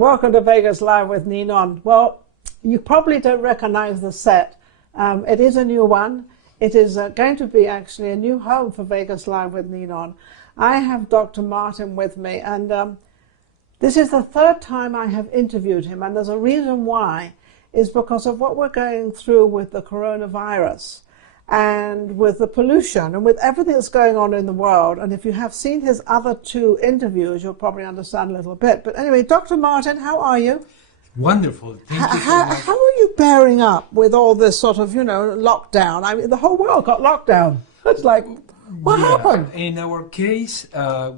Welcome to Vegas Live with Ninon. Well, you probably don't recognize the set. It is a new one. It is going to be actually a new home for Vegas Live with Ninon. I have Dr. Martin with me, and this is the third time I have interviewed him, and there's a reason why. Is because of what we're going through with the coronavirus and with the pollution and with everything that's going on in the world. And if you have seen his other two interviews, you'll probably understand a little bit. But anyway, Dr. Martin, how are you? Wonderful. Thank you so much. How are you bearing up with all this sort of, lockdown? I mean, the whole world got locked down. It's like, what happened? In our case,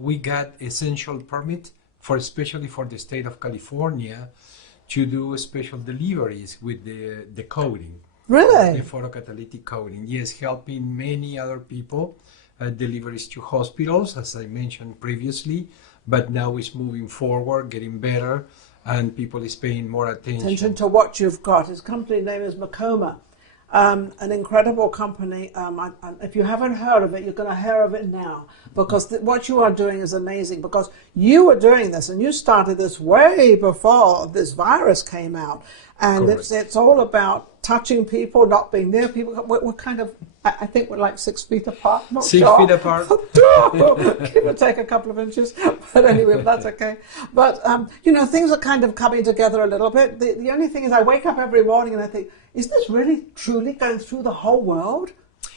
we got essential permit especially for the state of California to do special deliveries with the coating. Really? The photocatalytic coating. Yes, helping many other people, deliveries to hospitals, as I mentioned previously, but now it's moving forward, getting better, and people is paying more attention to what you've got. His company name is Macoma, an incredible company. If you haven't heard of it, you're going to hear of it now, because what you are doing is amazing, because you were doing this and you started this way before this virus came out, and it's all about touching people, not being near people. We're kind of, I think we're like 6 feet apart. Not 6 sure. feet apart. Give or take a couple of inches, but anyway, that's okay. But things are kind of coming together a little bit. The only thing is, I wake up every morning and I think, is this really truly going through the whole world?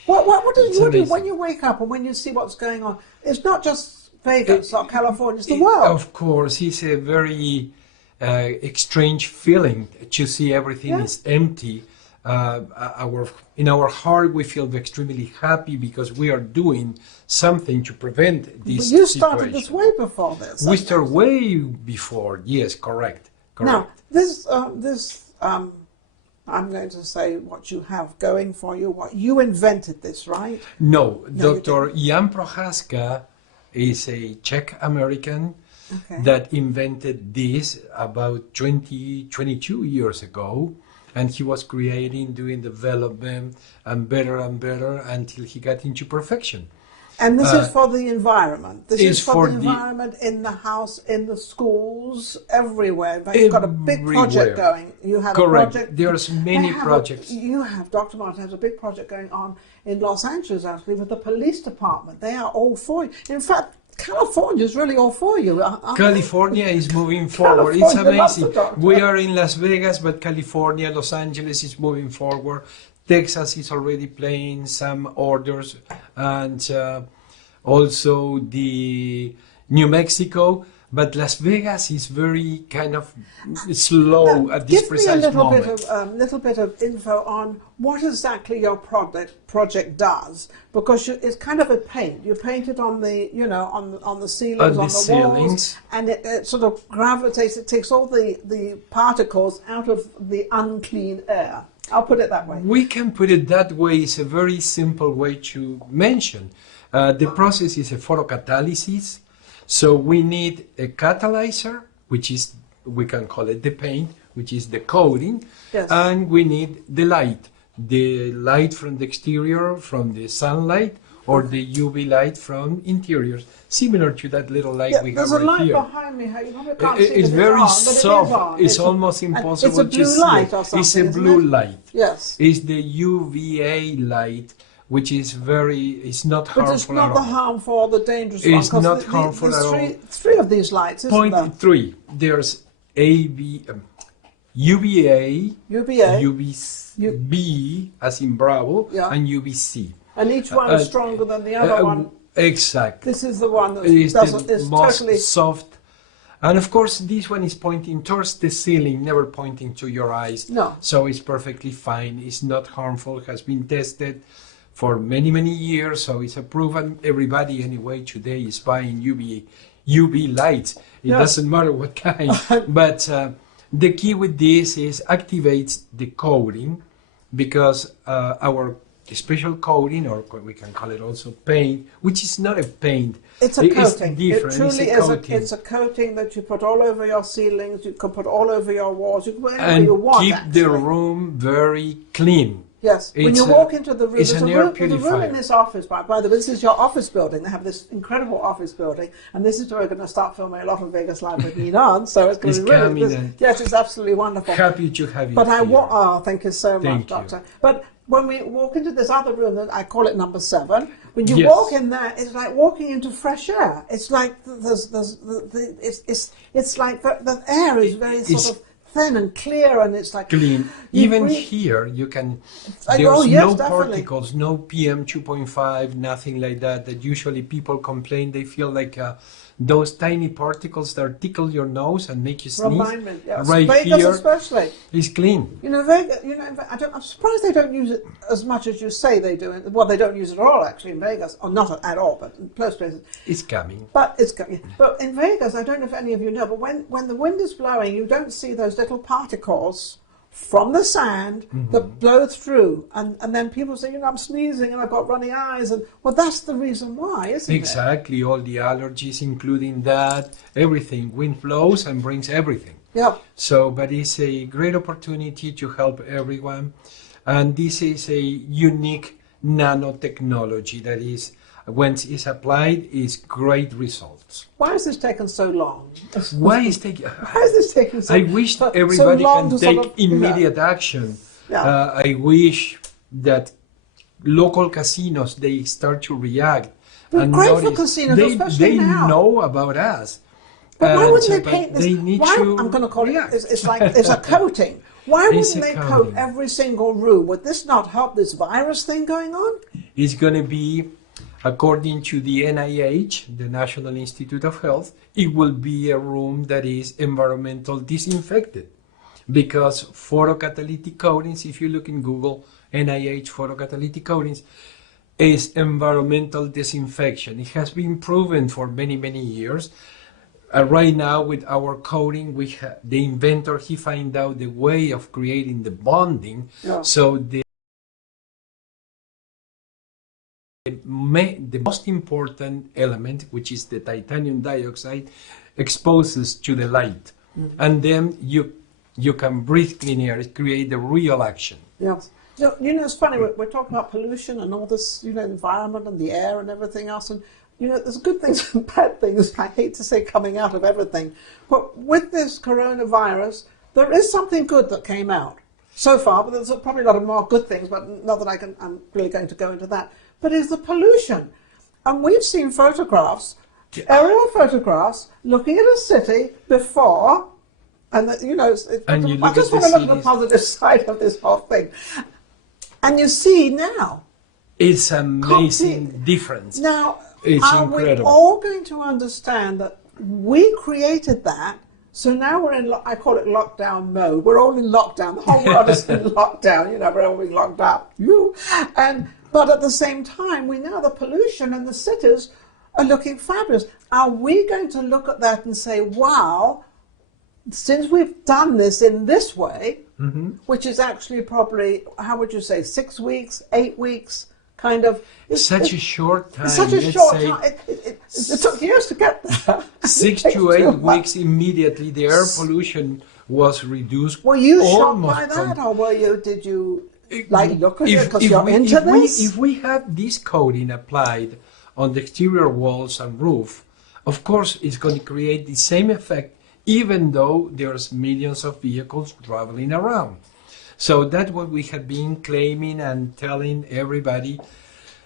What do you do when you wake up and when you see what's going on? It's not just Vegas or California, it's the world. Of course, it's a very strange feeling to see everything is empty. In our heart, we feel extremely happy because we are doing something to prevent this situation. You started this way before this. We started way before. Yes, correct. Now, this I'm going to say what you have going for you. What you invented this, right? No, Dr. Jan Prochaska is a Czech American that invented this about 22 years ago. And he was doing development and better until he got into perfection. And this is for the environment. This is for the environment in the house, in the schools, everywhere. But you've got a big project going. You have a project. There's many projects. Dr. Martin has a big project going on in Los Angeles, actually, with the police department. They are all for you. In fact, California is really all for you. California is moving forward. It's amazing. We are in Las Vegas, but California, Los Angeles is moving forward. Texas is already playing some orders, and also the New Mexico. But Las Vegas is very kind of slow at this precise moment. Give me a little bit of info on what exactly your project does, because it's kind of a paint. You paint it on the on the ceilings, on the walls, and it sort of gravitates. It takes all the particles out of the unclean air. I'll put it that way. We can put it that way. It's a very simple way to mention. The process is a photocatalysis. So we need a catalyzer, which is, we can call it the paint, which is the coating, and we need the light from the exterior, from the sunlight, or the UV light from interiors, similar to that little light we have right here. There's a light behind me. You probably can't see it's very on, soft. It's almost impossible to see. It's a blue light or something. It's a blue light. Yes. It's the UVA light, which is it's not harmful at all. But it's not the harmful or the dangerous one. It's not harmful at all. Three of these lights, isn't there? Point 3. There's UVA, UVB, as in Bravo, and UVC. And each one is stronger than the other one. Exactly. This is the one that is most totally soft. And of course, this one is pointing towards the ceiling, never pointing to your eyes. No. So it's perfectly fine. It's not harmful. It has been tested for many, many years. So it's approved. And everybody, anyway, today is buying UV lights. It doesn't matter what kind. But the key with this is activates the coating, because our special coating, or we can call it also paint, which is not a paint. It's a coating. It's different. It truly is. It's a coating that you put all over your ceilings. You can put all over your walls. You can put anywhere you want. And keep the room very clean. Yes, when It's you a- walk into the room, it's there's an a air room, there's a room purifier. in this office, by the way, this is your office building. They have this incredible office building, and this is where we're going to start filming a lot of Vegas Live with Ninon, so it's going It's to be really, coming and yes, it's absolutely wonderful. happy to have you But here. thank you so much, Thank you. Doctor. But when we walk into this other room, that I call it number 7, when you Yes. walk in there, it's like walking into fresh air. It's like it's like the air is very sort of thin and clear, and it's like Clean. you Even breathe- here, you can. Oh, There's yes, no definitely. particles, no PM 2.5, nothing like that. That usually people complain they feel like those tiny particles that tickle your nose and make you sneeze. Remind me, yes. Right Vegas here especially. is clean. You know, Vegas. You know, I'm surprised they don't use it as much as you say they do. Well, they don't use it at all actually in Vegas, or not at all, but in most places. It's coming. But it's coming. But in Vegas, I don't know if any of you know, but when the wind is blowing, you don't see those little particles from the sand that blow through, and then people say, you know, I'm sneezing and I've got runny eyes, and well, that's the reason why, isn't it? Exactly. All the allergies, including that, everything. Wind flows and brings everything. Yeah. So, but it's a great opportunity to help everyone. And this is a unique nanotechnology that is, once it's applied, is great results. Why has this taken so long? Why is taking? Why is this taking so I wish so everybody long can to sort take of, you know, immediate action. Yeah. I wish that local casinos, they start to react. They're and great for notice. casinos, they, especially they now. know about us. But why And wouldn't so, they but paint this? They need Why, to I'm going to call react. it. It's like it's a coating. Why It's wouldn't a they coat coating. every single room? Would this not help this virus thing going on? It's going to be, according to the NIH, the National Institute of Health, it will be a room that is environmental disinfected. Because photocatalytic coatings, if you look in Google, NIH photocatalytic coatings, is environmental disinfection. It has been proven for many, many years. Right now, with our coating, the inventor, he find out the way of creating the bonding, Yeah. so the most important element, which is the titanium dioxide, exposes to the light, and then you can breathe clean air, create the real action. Yes. So, you know, it's funny, we're talking about pollution and all this, you know, environment and the air and everything else. And, you know, there's good things and bad things, I hate to say, coming out of everything. But with this coronavirus, there is something good that came out so far, but there's probably a lot of more good things, but not that I'm really going to go into that. But it's the pollution. And we've seen photographs, aerial photographs, looking at a city before, and you know, And you I look just at want the to look at the cities. positive side of this whole thing. And you see now. It's amazing difference. Now, It's are incredible. we all going to understand that we created that? So now we're in, I call it lockdown mode. We're all in lockdown. The whole world is in lockdown. You know, we're all being locked up. But at the same time, we know the pollution and the cities are looking fabulous. Are we going to look at that and say, wow, since we've done this in this way, which is actually probably, how would you say, 6 weeks, 8 weeks, kind of. Such a short time. Such a let's short say time. It took years to get there. 6 It to takes 8 too much. weeks immediately, the air pollution was reduced. Were you shocked almost by that, or did you look at it If- because if you're we- into if we- this? If we have this coating applied on the exterior walls and roof, of course it's going to create the same effect, even though there's millions of vehicles traveling around. So that's what we have been claiming and telling everybody,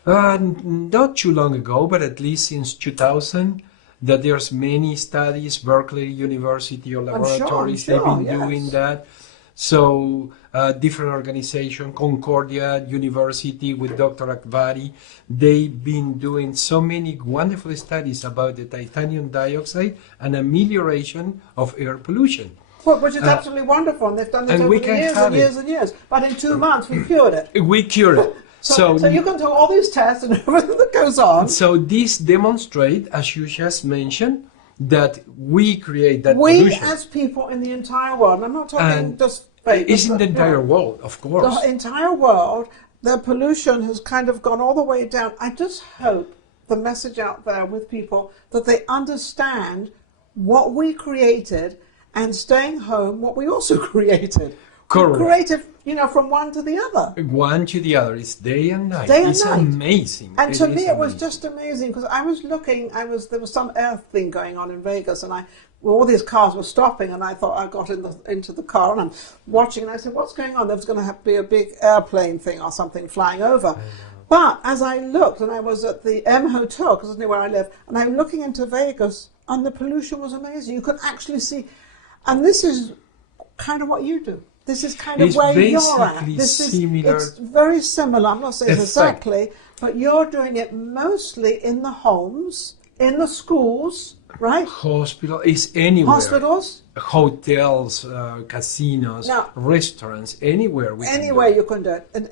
not too long ago, but at least since 2000, that there's many studies, Berkeley University or laboratories, sure, they've been yes. doing that. So different organization, Concordia University with Dr. Akbari, they've been doing so many wonderful studies about the titanium dioxide and amelioration of air pollution. Well, which is absolutely wonderful, and they've done this and over we the can years have and it. years and years. But in 2 months, we cured it. We cure it. So you can do all these tests and everything that goes on. So this demonstrate, as you just mentioned, that we create that We, pollution. as people in the entire world, and I'm not talking And just Vegas, It's in but, the you know, entire world, of course. the entire world, the pollution has kind of gone all the way down. I just hope the message out there with people that they understand what we created and staying home, what we also created. Correct. creative, you know, from one to the other. One to the other. It's day and night. Day and it's night. amazing. And to me, is it was amazing. just amazing because I was looking. There was some earth thing going on in Vegas, and all these cars were stopping, and I thought I got into the car, and I'm watching, and I said, "What's going on?" There was going to be a big airplane thing or something flying over. But as I looked, and I was at the M Hotel because it's near where I live, and I'm looking into Vegas, and the pollution was amazing. You could actually see, and this is kind of what you do. This is kind of where you're at. It's very similar. I'm not saying exactly, but you're doing it mostly in the homes, in the schools, right? Hospital is anywhere. Hospitals, hotels, casinos, now, restaurants, anywhere. Anywhere you can do it. And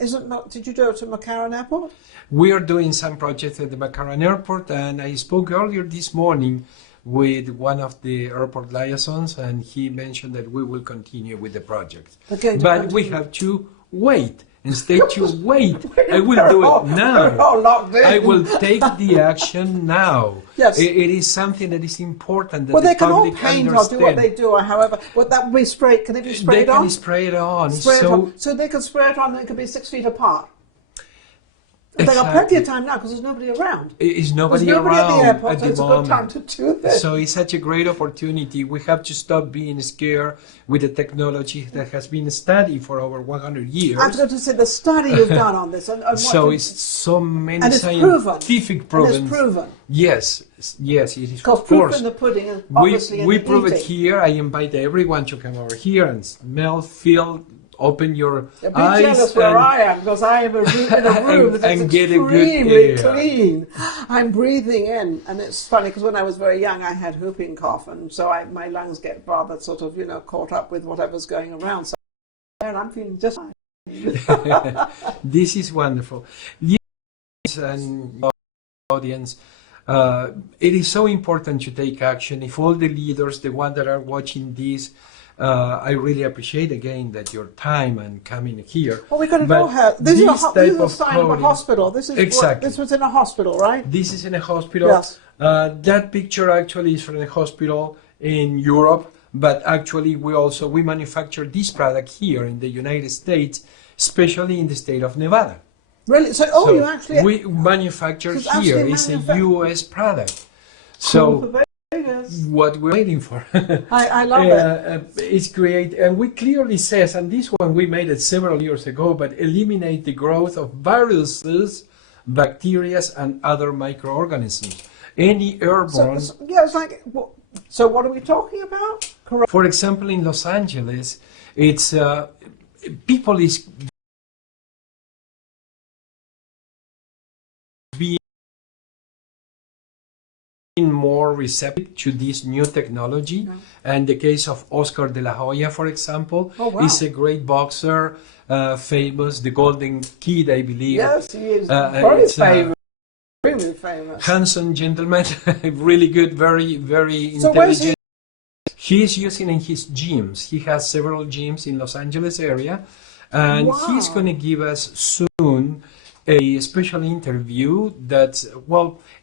did you do it to McCarran Airport? We are doing some projects at the McCarran Airport, and I spoke earlier this morning with one of the airport liaisons, and he mentioned that we will continue with the project. But we have to wait. Instead to wait, I will do it now. I will take the action now. Yes. It is something that is important that well, the they can all public paint understand. or do what they do, or however. Would that be sprayed? Can it be sprayed on? They can spray it on. So they can spray it on, and it could be 6 feet apart. Exactly. They got plenty of time now because there's nobody around. There's nobody around at the airport, at the it's moment. a good time to do this. So it's such a great opportunity. We have to stop being scared with the technology that has been studied for over 100 years. I was going to say the study you've done on this. And so it's so many and scientific proven. proven. And it's proven. Yes, it is. Because proof in the pudding is obviously we in the prove eating. it here. I invite everyone to come over here and smell, feel, open your be eyes. jealous where I am because I am in a room that's extremely clean. I'm breathing in, and it's funny because when I was very young I had whooping cough, and so my lungs get rather sort of caught up with whatever's going around. So and I'm feeling just fine. This is wonderful. Yes, and audience, it is so important to take action. If all the leaders, the ones that are watching this, I really appreciate again that your time and coming here. Well, we could have all had. This is a sign of a hospital. This is exactly. This was in a hospital, right? This is in a hospital. Yes. That picture actually is from a hospital in Europe, but actually we manufacture this product here in the United States, especially in the state of Nevada. Really? So you actually we manufacture here. It's a U.S. product. So. What we're waiting for. I love it. It's great, and we clearly says, and this one we made it several years ago, but eliminate the growth of viruses, bacteria, and other microorganisms. Any airborne. It's like. So what are we talking about? Correct. For example, in Los Angeles, it's people is being more receptive to this new technology. Yeah. And the case of Oscar de la Hoya, for example, is a great boxer, famous, the Golden Kid, I believe. Yes, he is very famous. Really famous. Handsome gentleman, really good, very, very intelligent. He is using in his gyms. He has several gyms in Los Angeles area, and he's going to give us soon a special interview that's,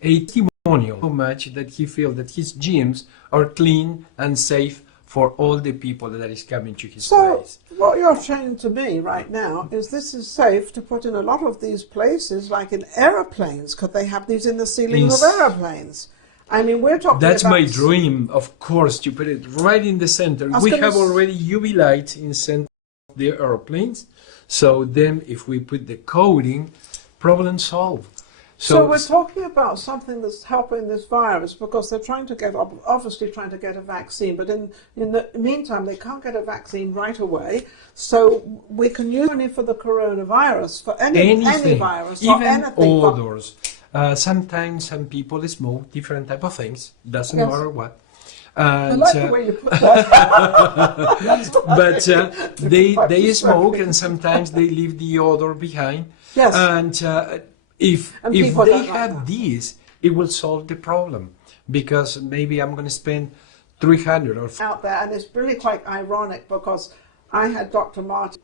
a testimonial so much that he feels that his gyms are clean and safe for all the people that is coming to his place. So what you're saying to me right now is this is safe to put in a lot of these places, like in aeroplanes. Could they have these in the ceilings of aeroplanes? I mean, we're talking That's about... my dream, of course, to put it right in the center. We have already UV lights in center of the airplanes. So then if we put the coating, problem solved. So we're talking about something that's helping this virus because they're obviously trying to get a vaccine, but in the meantime they can't get a vaccine right away. So we can use it for the coronavirus, for any virus, even or anything. odors. Sometimes some people smoke different type of things. Doesn't matter what. I like the way you put that. But they smoke, and sometimes they leave the odor behind. Yes. And if they have this, it will solve the problem, because maybe I'm going to spend 300 or out there, and it's really quite ironic because I had Dr. Martin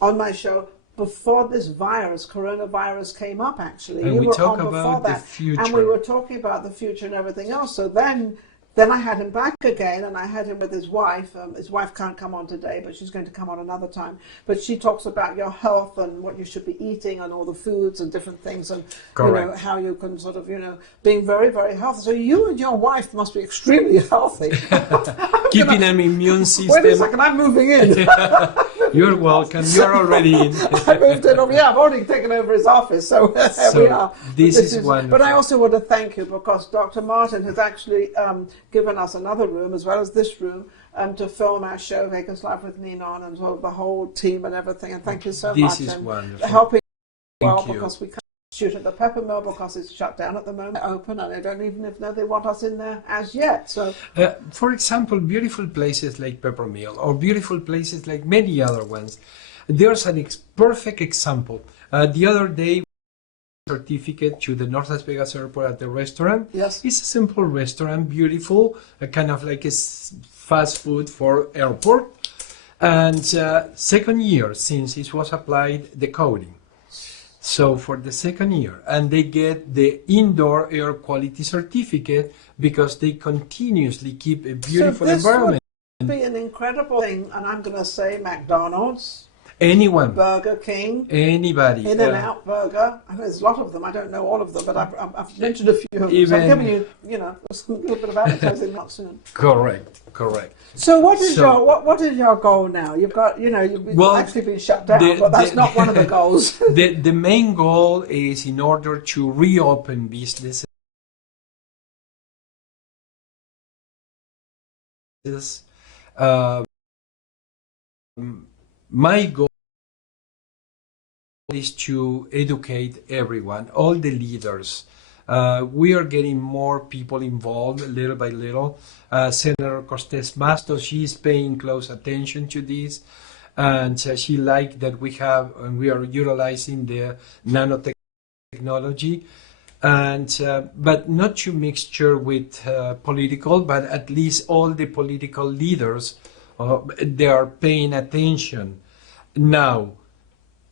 on my show before this coronavirus came up. Actually, and we talk about the future, and we were talking about the future and everything else. So then Then I had him back again, and I had him with his wife. His wife can't come on today, but she's going to come on another time. But she talks about your health and what you should be eating and all the foods and different things, and you know, how you can sort of, you know, being very, very healthy. So you and your wife must be extremely healthy. Keeping an immune system. Wait a second, I'm moving in. You're welcome. You're already in. I moved in. Yeah, I've already taken over his office, so there we are. This is wonderful. But I also want to thank you, because Dr. Martin has actually given us another room as well as this room to film our show, Vegas Live with Ninon, and sort of the whole team and everything. And thank you so much. This is wonderful. Helping Thank you. because we can't shoot at the Pepper Mill because it's shut down at the moment. Open, and I don't even know they want us in there as yet. So, for example, beautiful places like Pepper Mill or beautiful places like many other ones. There's a perfect example. The other day, certificate to the North Las Vegas airport at the restaurant. Yes. It's a simple restaurant, beautiful, kind of like a fast food for airport. And second year since it was applied the coding. So for the second year, and they get the indoor air quality certificate because they continuously keep a beautiful environment. Would be an incredible thing, and I'm going to say McDonald's. Anyone. Burger King. Anybody. In-N-Out Burger. I mean, there's a lot of them. I don't know all of them, but I've mentioned a few of them. So Even, I'm giving you, you know, a little bit of advertising not soon. Correct. So what is your goal now? You've got, you know, you've actually been shut down, but that's not one of the goals. The main goal is in order to reopen businesses. My goal is to educate everyone, all the leaders. We are getting more people involved little by little. Senator Cortez Masto, she is paying close attention to this, and she liked that we have and we are utilizing the nanotechnology, and but not to mixture with political, but at least all the political leaders, they are paying attention. Now,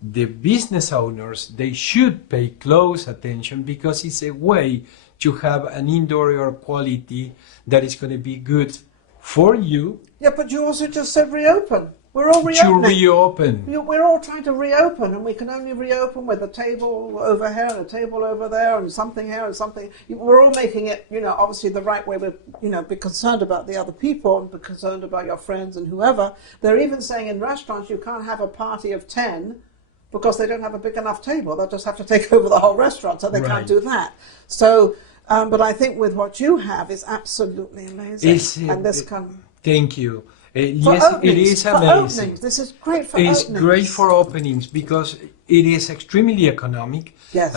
the business owners, they should pay close attention because it's a way to have an indoor air quality that is going to be good for you. Yeah, but you also just said reopen. We're all reopening. To reopen. We're all trying to reopen, and we can only reopen with a table over here and a table over there and something here and something. We're all making it, you know, obviously the right way. But, you know, be concerned about the other people and be concerned about your friends and whoever. They're even saying in restaurants you can't have a party of 10 because they don't have a big enough table. They'll just have to take over the whole restaurant, so they can't do that. So, but I think with what you have is absolutely amazing. And this can... Thank you. Yes, it is amazing. Openings. This is great for openings. It's great for openings because it is extremely economic. Yes.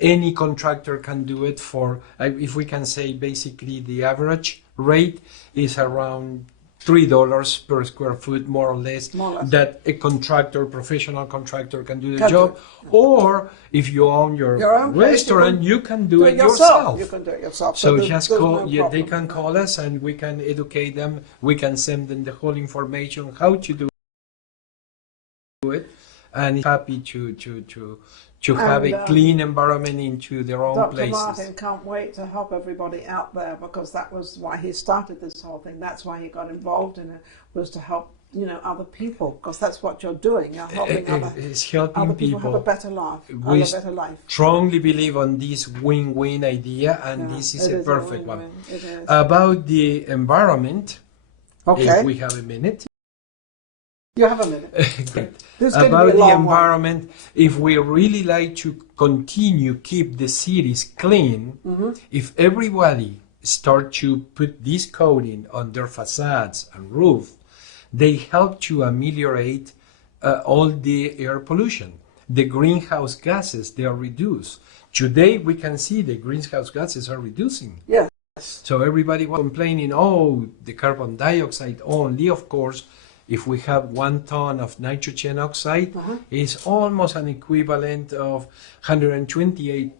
Any contractor can do it for, if we can say basically the average rate is around $3 per square foot, more or less, that a contractor, professional contractor can do the job. Or if you own your own restaurant, you can do it yourself. You can do it yourself. So just call, they can call us and we can educate them. We can send them the whole information, how to do it. And happy to have a clean environment into their own places. Dr. Martin can't wait to help everybody out there because that was why he started this whole thing. That's why he got involved in it, was to help, you know, other people, because that's what you're doing. You're helping other people have a better life. We strongly believe on this win-win idea, and this is a perfect one. About the environment, if we have a minute. You have a minute. Great. About the environment, if we really like to continue keep the cities clean, if everybody start to put this coating on their facades and roof, they help to ameliorate all the air pollution. The greenhouse gases, they are reduced. Today we can see the greenhouse gases are reducing. Yes. So everybody was complaining, oh, the carbon dioxide only, of course. If we have 1 ton of nitrogen oxide, it's almost an equivalent of 128.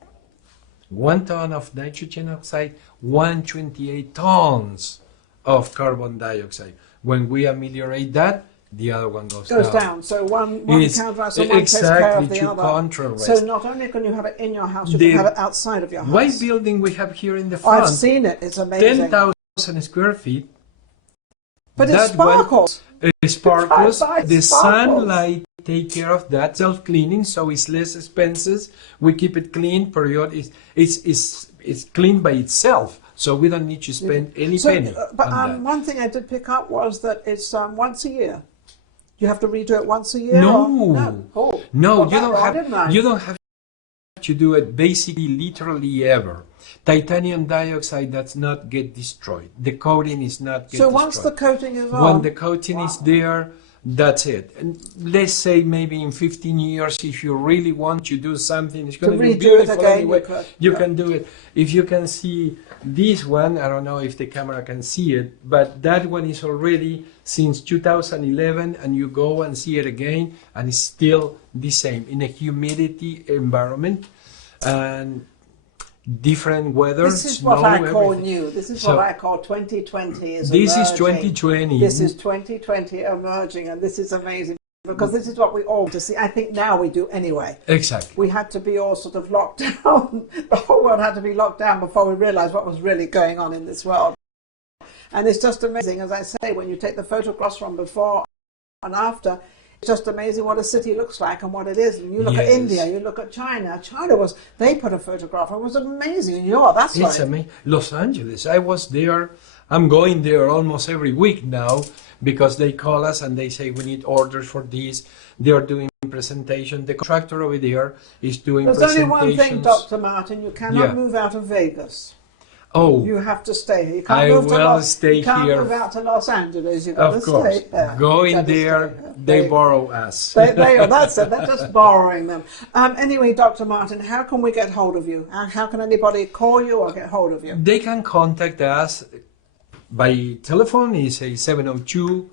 1 ton of nitrogen oxide, 128 tons of carbon dioxide. When we ameliorate that, the other one goes down. So one counteract, so one takes care of the other. Contrast. So not only can you have it in your house, you can have it outside of your house. White building we have here in the front. I've seen it. It's amazing. 10,000 square feet. But it That sparkles. It sparkles. Drive-by The sparkles. sunlight take care of that. Self-cleaning, so it's less expenses. We keep it clean. Period. It's clean by itself, so we don't need to spend any penny But on that. one thing I did pick up was that it's once a year. You have to redo it once a year? No. No. Oh, No, got you that don't wrong, have. didn't I? You don't have to do it basically, literally ever. Titanium dioxide does not get destroyed. The coating is not get So destroyed. once the coating is on, When the coating is there, that's it. And let's say maybe in 15 years, if you really want to do something, it's going to be redo it beautiful again, anyway. you could, You yeah. can do it. If you can see this one, I don't know if the camera can see it, but that one is already since 2011, and you go and see it again, and it's still the same in a humidity environment and different weather. this is what snow, I call everything. new. This is So, what I call 2020 is This is emerging. 2020. This is 2020 emerging, and this is amazing because this is what we all to see. I think now we do anyway. Exactly. We had to be all sort of locked down. The whole world had to be locked down before we realised what was really going on in this world. And it's just amazing, as I say, when you take the photographs from before and after, it's just amazing what a city looks like and what it is. And you look at Yes. India, you look at China. China was, they put a photograph, it was amazing. And you know what that's It's like. amazing. Los Angeles, I was there. I'm going there almost every week now because they call us and they say we need orders for this. They are doing presentation. The contractor over there is doing There's only presentations. one thing, Dr. Martin, you cannot Yeah. move out of Vegas. Oh, You have to stay here. You can't I move to will stay you can't here. move out to Los Angeles. You've got to of course. stay there. Going You've got to there, stay there. they They- borrow us. That's it. They're just borrowing them. Anyway, Dr. Martin, how can we get hold of you? How can anybody call you or get hold of you? They can contact us by telephone. It's a 702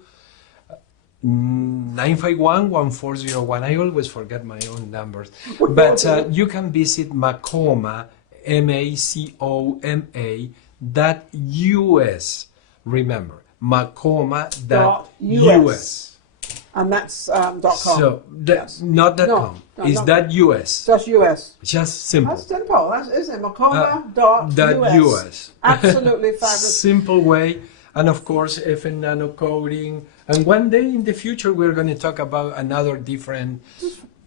951-1401. I always forget my own numbers. But you can visit Macoma, Macoma.us. Remember, Macoma.us. And that's .com. So, Yes. not No, .com. no, It's not- .us. Just US. Just simple. That's simple. That's, isn't it? Macoma.us. .us. Absolutely fabulous. Simple way. And of course, FN nano coating. And one day in the future, we're going to talk about another different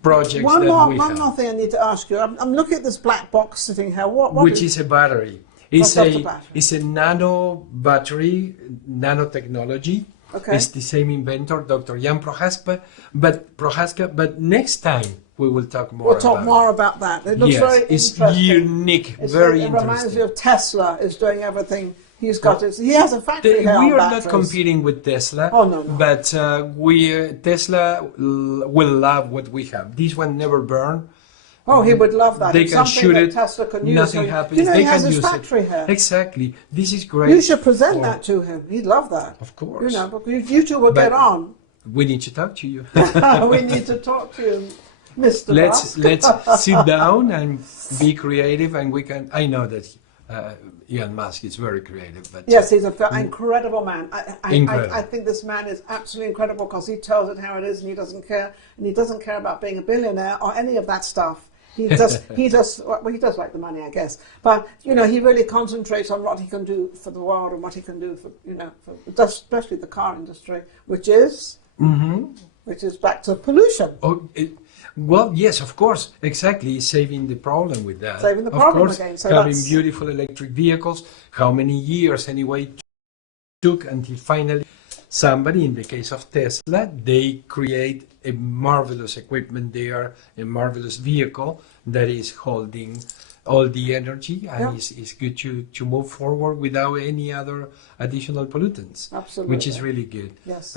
projects One that more, we one have, more thing I need to ask you. I'm looking at this black box sitting here. What which is a battery. It's What's the a battery? it's a nano battery, nanotechnology. Okay. It's the same inventor, Dr. Jan Prohaska. But next time we will talk more. We'll talk about more it. about that. It looks Yes, very it's interesting. unique, It's very it reminds interesting. me of Tesla is doing everything. He has a factory here We on are not batteries. competing with Tesla, Oh, no, no. but Tesla will love what we have. This one never burn. Oh, he would love that. They It's can something shoot that it. Tesla can use. Nothing So, happens. You know, They he has can his use factory it. here. Exactly. This is great. You should present for- that to him. He'd love that. Of course. You know, because you two will But- get on. We need to talk to you. We need to talk to you, Mr. let's Musk. sit down and be creative, and we can. I know that Elon Musk is very creative, but Yes, he's an incredible man. Incredible. I think this man is absolutely incredible because he tells it how it is, and he doesn't care. And he doesn't care about being a billionaire or any of that stuff. He does like the money, I guess. But you know, he really concentrates on what he can do for the world and what he can do for especially the car industry, which is back to pollution. Oh, well, yes, of course, exactly. Saving the problem with that. Saving the Of problem course, again, so having that's- beautiful electric vehicles. How many years anyway it took until finally somebody, in the case of Tesla, they create a marvelous equipment there, a marvelous vehicle that is holding all the energy and Yeah. is good to move forward without any other additional pollutants. Absolutely. Which is really good. Yes.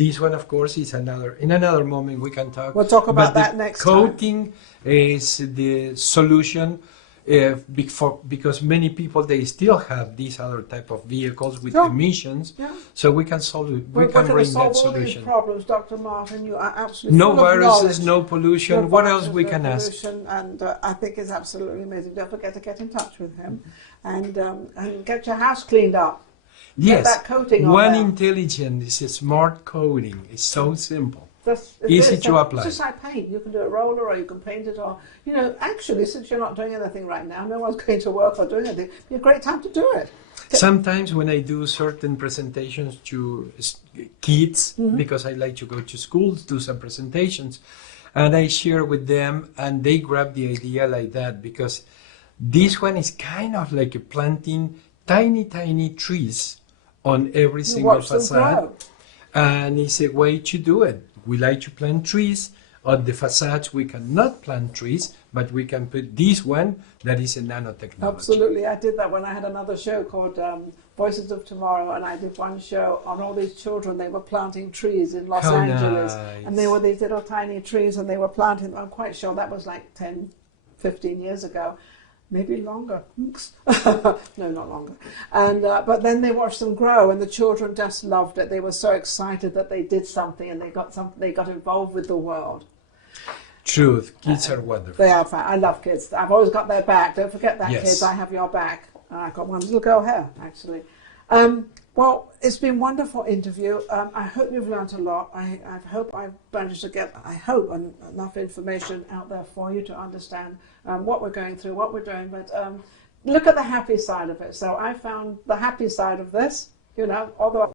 This one, of course, is in another moment we can talk. We'll talk about But that the next time. coating is the solution because many people, they still have these other type of vehicles with Sure. emissions. Yeah. So we can solve it. We We're can going to bring solve that all these solution. problems, Dr. Martin. You are absolutely No full of viruses, knowledge. no pollution. No What else viruses, we no can ask? pollution, and I think it's absolutely amazing. Don't forget to get in touch with him and get your house cleaned up. Yes. that coating on One there. intelligent is a smart coating. It's so simple. It's Easy really to simple. apply. It's just like paint. You can do it roller or you can paint it or, actually, since you're not doing anything right now, no one's going to work or doing anything, it'd be a great time to do it. Sometimes when I do certain presentations to kids, because I like to go to schools, do some presentations, and I share with them, and they grab the idea like that, because this one is kind of like a planting tiny trees on every single facade, and it's a way to do it. We like to plant trees. On the facades, we cannot plant trees, but we can put this one that is a nanotechnology. Absolutely. I did that when I had another show called Voices of Tomorrow, and I did one show on all these children. They were planting trees in Los Angeles. Nice. And they were these little tiny trees, and they were planting, I'm quite sure that was like 10, 15 years ago. Maybe longer. No, not longer. And but then they watched them grow, and the children just loved it. They were so excited that they did something, and they got involved with the world. Truth, kids are wonderful. They are fun. I love kids. I've always got their back. Don't forget that, Yes. kids. I have your back. I've got one little girl here, actually. Well, it's been a wonderful interview. I hope you've learned a lot. I hope I've managed to get, enough information out there for you to understand what we're going through, what we're doing. But look at the happy side of it. So I found the happy side of this, although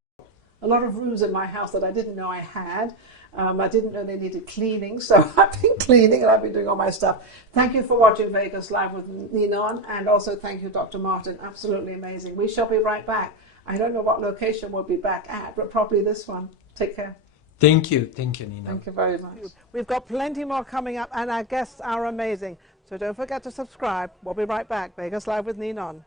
a lot of rooms in my house that I didn't know I had. I didn't know they needed cleaning, so I've been cleaning and I've been doing all my stuff. Thank you for watching Vegas Live with Ninon, and also thank you, Dr. Martin. Absolutely amazing. We shall be right back. I don't know what location we'll be back at, but probably this one. Take care. Thank you, Ninon. Thank you very much. We've got plenty more coming up, and our guests are amazing. So don't forget to subscribe. We'll be right back. Vegas Live with Ninon.